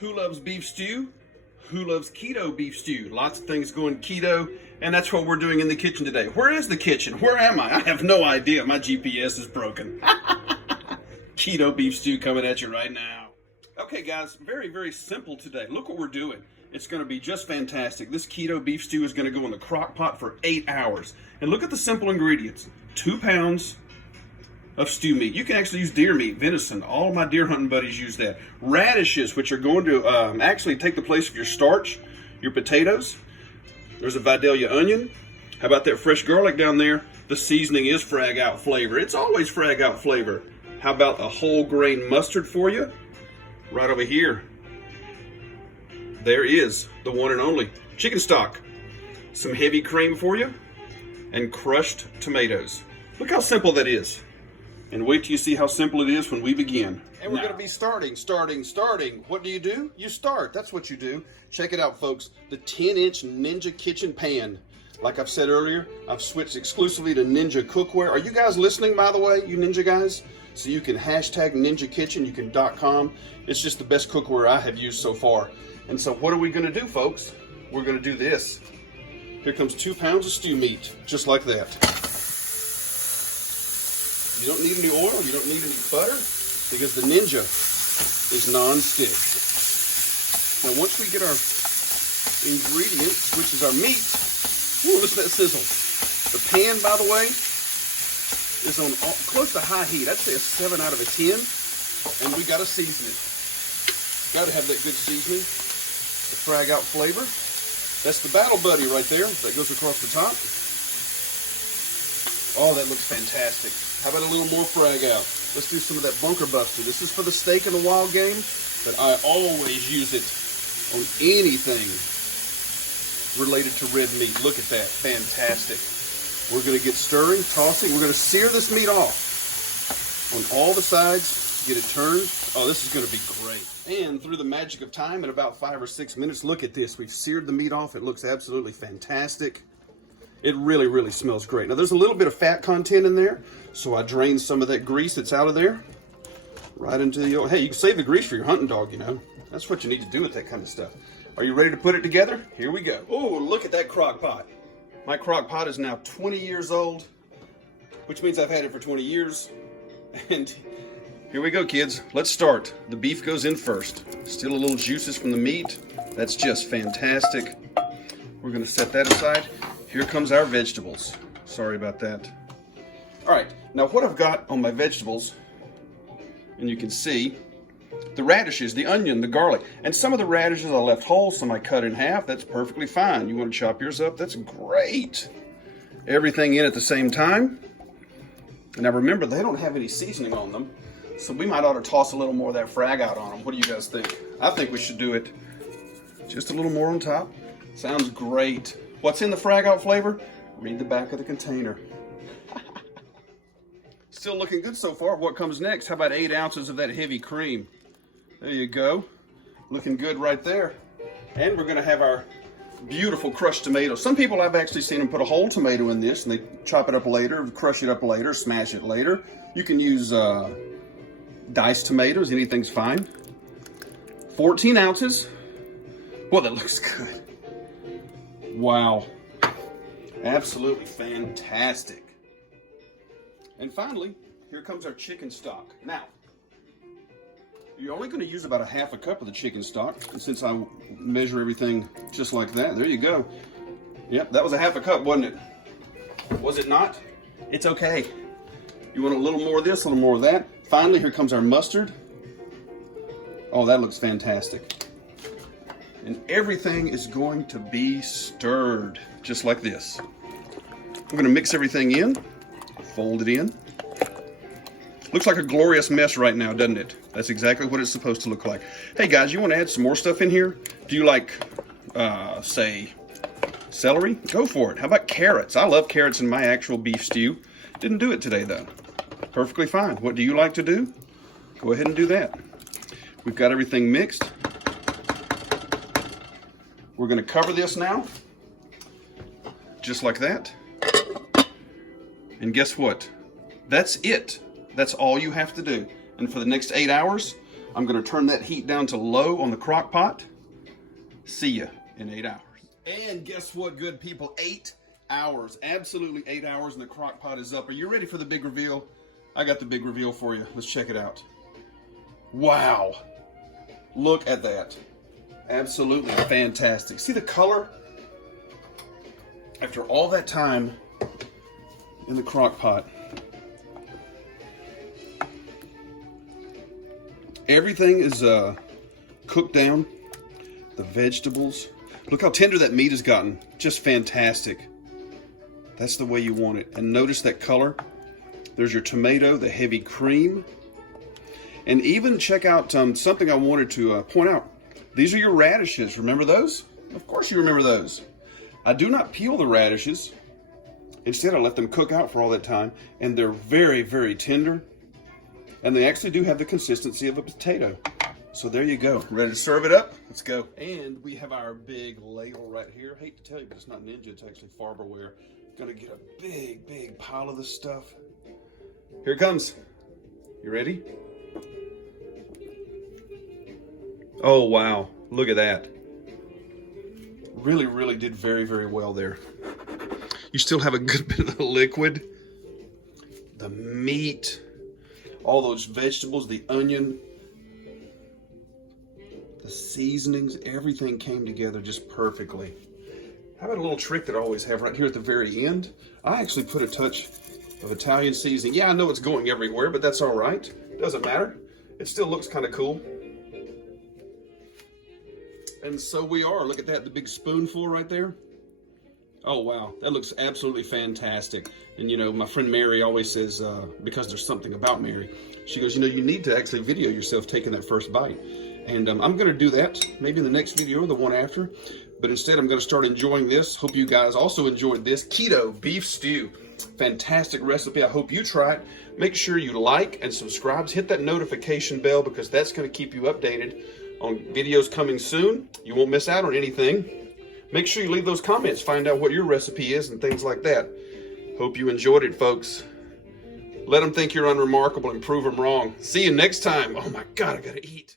Who loves beef stew? Who loves keto beef stew? Lots of things going keto, and that's what we're doing in the kitchen today. Where is the kitchen? Where am I? I have no idea. My GPS is broken. Keto beef stew coming at you right now. Okay, guys, very, very simple today. Look what we're doing. It's going to be just fantastic. This keto beef stew is going to go in the crock pot for 8 hours. And look at the simple ingredients. 2 pounds of stew meat. You can actually use deer meat, venison. All of my deer hunting buddies use that. Radishes, which are going to actually take the place of your starch, your potatoes. There's a Vidalia onion. How about that fresh garlic down there? The seasoning is frag out flavor. It's always frag out flavor. How about a whole grain mustard for you? Right over here. There is the one and only chicken stock. Some heavy cream for you. And crushed tomatoes. Look how simple that is. And wait till you see how simple it is when we begin. And we're going to be starting. What do? You start. That's what you do. Check it out, folks. The 10-inch Ninja kitchen pan. Like I've said earlier, I've switched exclusively to Ninja cookware. Are you guys listening, by the way, you Ninja guys? So you can hashtag Ninja Kitchen. You can .com. It's just the best cookware I have used so far. And so what are we going to do, folks? We're going to do this. Here comes 2 pounds of stew meat, just like that. You don't need any oil, you don't need any butter, because the Ninja is non-stick. Now once we get our ingredients, which is our meat, ooh, listen to that sizzle. The pan, by the way, is on close to high heat. I'd say a 7 out of a 10, and we gotta season it. Gotta have that good seasoning, the frag out flavor. That's the Battle Buddy right there, that goes across the top. Oh, that looks fantastic. How about a little more frag out? Let's do some of that bunker buster. This is for the steak and the wild game, but I always use it on anything related to red meat. Look at that, fantastic. We're gonna get stirring, tossing. We're gonna sear this meat off on all the sides, get it turned. Oh, this is gonna be great. And through the magic of time, in about 5 or 6 minutes, look at this. We've seared the meat off. It looks absolutely fantastic. It really, really smells great. Now, there's a little bit of fat content in there, so I drained some of that grease that's out of there right into the oil. Hey, you can save the grease for your hunting dog, you know. That's what you need to do with that kind of stuff. Are you ready to put it together? Here we go. Oh, look at that crock pot. My crock pot is now 20 years old, which means I've had it for 20 years. And here we go, kids. Let's start. The beef goes in first. Still a little juices from the meat. That's just fantastic. We're gonna set that aside. Here comes our vegetables. Sorry about that. All right, now what I've got on my vegetables, and you can see, the radishes, the onion, the garlic, and some of the radishes I left whole, some I cut in half. That's perfectly fine. You want to chop yours up? That's great. Everything in at the same time. Now remember, they don't have any seasoning on them, so we might ought to toss a little more of that frag out on them. What do you guys think? I think we should do it just a little more on top. Sounds great. What's in the frag out flavor? Read the back of the container. Still looking good so far. What comes next? How about 8 ounces of that heavy cream? There you go. Looking good right there. And we're gonna have our beautiful crushed tomatoes. Some people, I've actually seen them put a whole tomato in this and they chop it up later, crush it up later, smash it later. You can use diced tomatoes, anything's fine. 14 ounces. Well, that looks good. Wow. Absolutely fantastic. And finally, here comes our chicken stock. Now, you're only going to use about a half a cup of the chicken stock. And since I measure everything just like that, there you go. Yep, that was a half a cup, wasn't it? Was it not? It's okay. You want a little more of this, a little more of that. Finally, here comes our mustard. Oh, that looks fantastic. And everything is going to be stirred, just like this. We're going to mix everything in, fold it in. Looks like a glorious mess right now, doesn't it? That's exactly what it's supposed to look like. Hey guys, you want to add some more stuff in here? Do you like, say, celery? Go for it. How about carrots? I love carrots in my actual beef stew. Didn't do it today though. Perfectly fine. What do you like to do? Go ahead and do that. We've got everything mixed. We're going to cover this now, just like that. And guess what? That's it. That's all you have to do. And for the next 8 hours, I'm gonna turn that heat down to low on the crock pot. See ya in 8 hours. And guess what, good people? 8 hours, absolutely 8 hours, and the crock pot is up. Are you ready for the big reveal? I got the big reveal for you. Let's check it out. Wow, look at that. Absolutely fantastic. See the color? After all that time in the crock pot, everything is cooked down. The vegetables. Look how tender that meat has gotten. Just fantastic. That's the way you want it. And notice that color. There's your tomato, the heavy cream. And even check out something I wanted to point out. These are your radishes. Remember those? Of course you remember those. I do not peel the radishes. Instead, I let them cook out for all that time. And they're very, very tender. And they actually do have the consistency of a potato. So there you go. Ready to serve it up? Let's go. And we have our big ladle right here. I hate to tell you, but it's not Ninja. It's actually Farberware. Gonna get a big, big pile of this stuff. Here it comes. You ready? Oh, wow. Look at that. Really, really did very, very well there. You still have a good bit of the liquid. The meat. All those vegetables, the onion. The seasonings, everything came together just perfectly. How about a little trick that I always have right here at the very end? I actually put a touch of Italian seasoning. Yeah, I know it's going everywhere, but that's all right. Doesn't matter. It still looks kind of cool. And so we are. Look at that, the big spoonful right there. Oh, wow. That looks absolutely fantastic. And, you know, my friend Mary always says, because there's something about Mary, she goes, you know, you need to actually video yourself taking that first bite. And I'm going to do that maybe in the next video or the one after. But instead, I'm going to start enjoying this. Hope you guys also enjoyed this keto beef stew. Fantastic recipe. I hope you try it. Make sure you like and subscribe. Hit that notification bell because that's going to keep you updated on videos coming soon. You won't miss out on anything. Make sure you leave those comments. Find out what your recipe is and things like that. Hope you enjoyed it, folks. Let them think you're unremarkable and prove them wrong. See you next time. Oh my God, I got to eat.